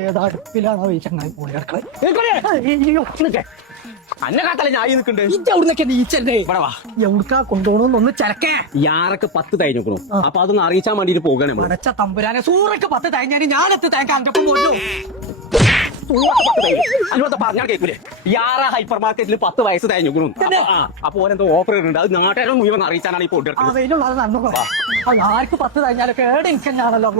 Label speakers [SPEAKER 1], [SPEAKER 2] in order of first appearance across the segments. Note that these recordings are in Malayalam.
[SPEAKER 1] ഏതാ അടുപ്പിലാണോ ഈ ചങ്ങായി പോയി കിടക്കണേ
[SPEAKER 2] അന്നെ കാത്തല്ല ഞാൻ നിൽക്കണ്ടേ
[SPEAKER 1] നീച്ചല്ലേ?
[SPEAKER 2] ഇവിടെ വാ.
[SPEAKER 1] എവിടുക്കാ കൊണ്ടുപോകണമെന്നൊന്ന് ചരക്കേ
[SPEAKER 2] യാറൊക്കെ പത്ത് തയ്ഞ്ഞു അപ്പൊ അതൊന്ന് അറിയിച്ചാൻ വേണ്ടിട്ട് പോകണേ.
[SPEAKER 1] അടച്ച തമ്പുരാനെ സൂറൊക്കെ പത്ത് തേങ്ങാനി ഞാൻ എത്തി തയ്ക്കാൻ അന്റെ ഒപ്പം കൊല്ലു.
[SPEAKER 2] അതിനകത്ത് പറഞ്ഞാൽ കേൾക്കൂലേ യാറ ഹൈപ്പർ മാർക്കറ്റിൽ പത്ത് വയസ്സ്
[SPEAKER 1] തന്നെ?
[SPEAKER 2] അപ്പൊ ഓരെന്തോ ഓഫർ ഉണ്ട് അത് നാട്ടുകാരും മുഴുവൻ അറിയിച്ചാണ് പൊട്ടി
[SPEAKER 1] നന്നു. ആർക്ക് പത്ത് എനിക്കെന്നാണല്ലോ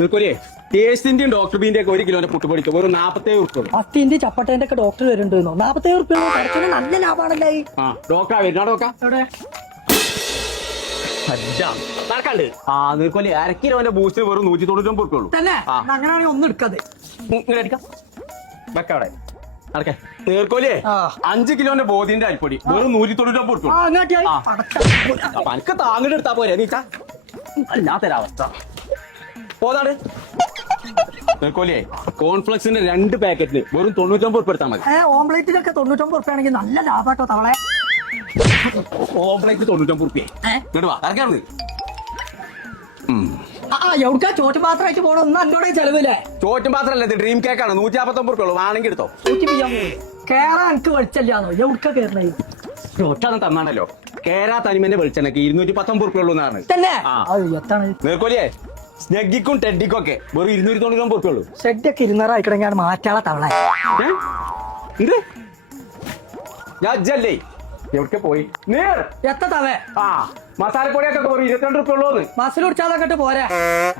[SPEAKER 2] നിൽക്കൂലേ ടേസ്റ്റിന്റെയും ഡോക്ടർ ബീന്റെ ഒക്കെ ഒരു കിലോന്റെ പുട്ടുപൊടിക്ക് ഒരു നാപ്പത്തേഴ് ഉറുപ്പുള്ളൂ
[SPEAKER 1] പത്തിന്റെ ചപ്പട്ടേന്റെ ഒക്കെ ഡോക്ടർ വരുന്നുണ്ടോ. നാപ്പത്തേഴ് കുറച്ചുകൂടി നല്ല ലാഭമാണല്ലേ?
[SPEAKER 2] ഡോക്ടറാ വരുന്ന. ഡോക്ടർ നടക്കാണ്ട്. ആ ബൂസ്റ്റ് വെറും നൂറ്റി തൊണ്ണൂറ്റൊമ്പത് ഉറുപ്പുള്ളൂ
[SPEAKER 1] തന്നെ?
[SPEAKER 2] ആ.
[SPEAKER 1] അങ്ങനെയാണെങ്കിൽ ഒന്ന് എടുക്കാതെ.
[SPEAKER 2] ഇങ്ങനെ അടിക്കാം. വെക്കവിടെ നടക്കേ. നീർക്കോലിയേ
[SPEAKER 1] ആ.
[SPEAKER 2] അഞ്ച് കിലോന്റെ ബോധിന്റെ അരിപ്പൊടി. വെറും നൂറ്റി തൊണ്ണൂറ്റൊമ്പത് ഉറുപ്പുള്ളൂ
[SPEAKER 1] ആ അങ്ങോട്ടിയായി
[SPEAKER 2] ആ.
[SPEAKER 1] അടച്ച
[SPEAKER 2] അപ്പൊ അനക്ക് താങ്ങിട്ട് എടുത്താ പോരെ നീച്ച അല്ലാത്തൊരവസ്ഥ പോതാണ് നീർക്കോലിയേ കോൺഫ്ലക്സിന്റെ രണ്ട് പാക്കറ്റിന് വെറും തൊണ്ണൂറ്റൊമ്പത് ഉറുപ്പ് എടുത്താൽ മതി.
[SPEAKER 1] ഏ ഓംപ്ലേറ്റിനൊക്കെ തൊണ്ണൂറ്റൊമ്പത് റുപ്യ ആണെങ്കിൽ നല്ല ലാഭാട്ടോ തവളെ.
[SPEAKER 2] ഓംപ്ലേറ്റ് തൊണ്ണൂറ്റൊമ്പത്
[SPEAKER 1] ആ ആ, എവിടുക്കാ? ചോറ്റ് പാത്രമായിട്ട് പോകണം ഒന്ന് എന്നോട് ചെലവില്ലേ?
[SPEAKER 2] ചോറ്റും പാത്രമല്ല ഇത് ഡ്രീം കേക്കാണ് നൂറ്റി നാപ്പത്തൊമ്പത് ഉള്ളൂ. വേണമെങ്കിൽ എടുത്തോ.
[SPEAKER 1] കേറാൻ എനിക്ക് വെളിച്ചല്ലാന്നോ എവിടുക്ക കേറണേ?
[SPEAKER 2] ഒറ്റാന്ന് തന്നാണല്ലോ. കേരാ തനിമന്റെ വെളിച്ചെണ്ണക്ക് ഇരുന്നൂറ്റി പത്തൊമ്പത് ഉറുപ്പുള്ളൂ എന്നാണ്.
[SPEAKER 1] തന്നെ?
[SPEAKER 2] നീർക്കോലിയേ ടെഡിക്കും ഒക്കെ വെറും ഇരുന്നൂറ്റി തൊണ്ണൂറ്റൊമ്പത് ഉള്ളൂ.
[SPEAKER 1] ഷെഡൊക്കെ ഇരുന്നറായിക്കണെങ്കിൽ മാറ്റാളെ തവള.
[SPEAKER 2] ഞാൻ അജ്ജല്ലേ എവിടെ പോയി? നീർ!
[SPEAKER 1] എത്ര തവേ.
[SPEAKER 2] ആ മസാലപ്പൊടിയൊക്കെ വെറും ഇരുപത്തിരണ്ട് റുപ്യ ഉള്ളൂന്ന്
[SPEAKER 1] ബസ്സിൽ കുടിച്ചാലൊക്കെ പോരാ.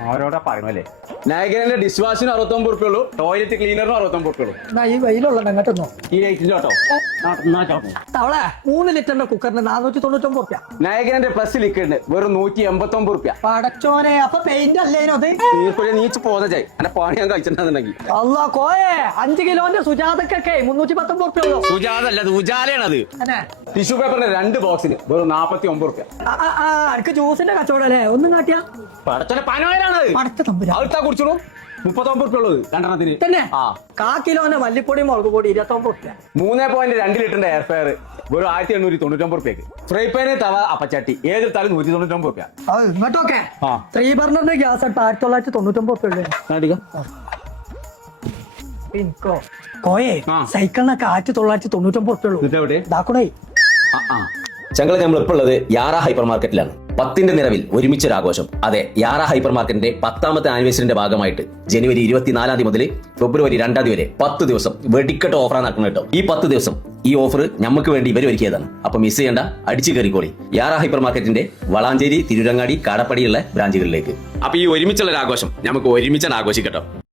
[SPEAKER 2] അവരോടാ പറയണല്ലേ നായകരന്റെ ഡിഷ് വാഷിന് അറുപത്തൊമ്പത് റുപ്യ ഉള്ളൂ. ടോയ്ലറ്റ് ക്ലീനറിന് അറുപത്തൊമ്പത് റുപ്യ ഉള്ളൂ.
[SPEAKER 1] എന്നാ ഈ വെയിലുള്ള എങ്ങോട്ടൊന്നോ
[SPEAKER 2] ഈ ലൈറ്റിന്റെ കേട്ടോ.
[SPEAKER 1] തവളെ മൂന്ന് ലിറ്ററിന്റെ കുക്കറിന് നാനൂറ്റി തൊണ്ണൂറ്റൊമ്പത് റുപ്യ
[SPEAKER 2] പ്ലസ് ലിക്വിഡിന് വെറും നൂറ്റി എൺപത്തി ഒമ്പത് ഉറുപ്യ
[SPEAKER 1] പടച്ചോനെ അപ്പൊ പെയിന്റ് അല്ലേനോ അത്?
[SPEAKER 2] നീർക്കൊരു നീച്ച് ചായി. പണി ഞാൻ കഴിച്ചിട്ടുണ്ടെന്നുണ്ടെങ്കിൽ
[SPEAKER 1] അല്ല കോയെ അഞ്ച് കിലോന്റെ സുജാതക്കൊക്കെ മുന്നൂറ്റി പത്തൊമ്പത് റുപ്യ ഉള്ളൂ.
[SPEAKER 2] സുജാതല്ല അത് ഉജാലയാണത്.
[SPEAKER 1] അതെ
[SPEAKER 2] ടിഷ്യൂ പേപ്പറിന്റെ രണ്ട് ബോക്സിന് വെറും നാപ്പത്തി ഒമ്പത്
[SPEAKER 1] റുപ്യ എനിക്ക് ജ്യൂസിന്റെ കച്ചവടം അല്ലേ? ഒന്നും കാട്ടിയാ?
[SPEAKER 2] പടച്ചോനെ പനോയരാണത്
[SPEAKER 1] പടച്ച തമ്പുരാ
[SPEAKER 2] കുടിച്ചോളൂ. മുപ്പത്തൊമ്പത് റുപ്യ ഉള്ളത് രണ്ടെണ്ണത്തിന്.
[SPEAKER 1] തന്നെ?
[SPEAKER 2] ആ.
[SPEAKER 1] കാ കിലോന്റെ മല്ലിപ്പൊടി മുളക് പൊടി ഇരുപത്തൊമ്പത് റുപ്യ.
[SPEAKER 2] മൂന്ന് പോയിന്റ് രണ്ട് ലിറ്ററിന്റെ എയർ ഫെയർ വെറും ആയിരത്തി എണ്ണൂറ്റി തൊണ്ണൂറ്റൊമ്പത് റുപ്യക്ക്. ഫ്രൈ പാന് തവ അപ്പച്ചട്ടി. ഏതെടുത്താലും നൂറ്റി തൊണ്ണൂറ്റൊമ്പത് റുപ്യ.
[SPEAKER 1] അത് ഇങ്ങോട്ടൊക്കെ.
[SPEAKER 2] ആ.
[SPEAKER 1] ത്രീ ബർണറിന്റെ ഗ്യാസ് ഇട്ട് ആയിരത്തി തൊള്ളായിരത്തി തൊണ്ണൂറ്റൊമ്പത് റുപ്യ ഉള്ളൂ കോയെ
[SPEAKER 2] ആ.
[SPEAKER 1] സൈക്കിളിനൊക്കെ ആയിരത്തി തൊള്ളായിരത്തി തൊണ്ണൂറ്റൊമ്പത് റുപ്യ ഉള്ളൂ.
[SPEAKER 2] എന്നിട്ട് എവിടെ?
[SPEAKER 1] ഇതാക്കണേ
[SPEAKER 3] ചങ്കള നമ്മൾ ഇപ്പോൾ ഉള്ളത് യാറ ഹൈപ്പർ മാർക്കറ്റിലാണ് പത്തിന്റെ നിറവിൽ ഒരുമിച്ചൊരാഘോഷം. അതെ യാറ ഹൈപ്പർ മാർക്കറ്റിന്റെ പത്താമത്തെ ആനിവേഴ്സറിന്റെ ഭാഗമായിട്ട് ജനുവരി ഇരുപത്തിനാലാം തീയതി മുതൽ ഫെബ്രുവരി രണ്ടാം തീയതി വരെ പത്ത് ദിവസം വെടിക്കെട്ട് ഓഫറാണ് നടക്കുന്നത് കേട്ടോ. ഈ പത്ത് ദിവസം ഈ ഓഫർ നമുക്ക് വേണ്ടി ഇവർ ഒരുക്കിയതാണ്. അപ്പൊ മിസ് ചെയ്യേണ്ട അടിച്ചു കയറിക്കോളി. യാറ ഹൈപ്പർ മാർക്കറ്റിന്റെ വളാഞ്ചേരി തിരുരങ്ങാടി കാടപ്പടിയുള്ള ബ്രാഞ്ചുകളിലേക്ക്
[SPEAKER 2] അപ്പൊ ഈ ഒരുമിച്ചുള്ള ഒരു ആഘോഷം നമുക്ക് ഒരുമിച്ചാണ് ആഘോഷിക്കട്ടോ.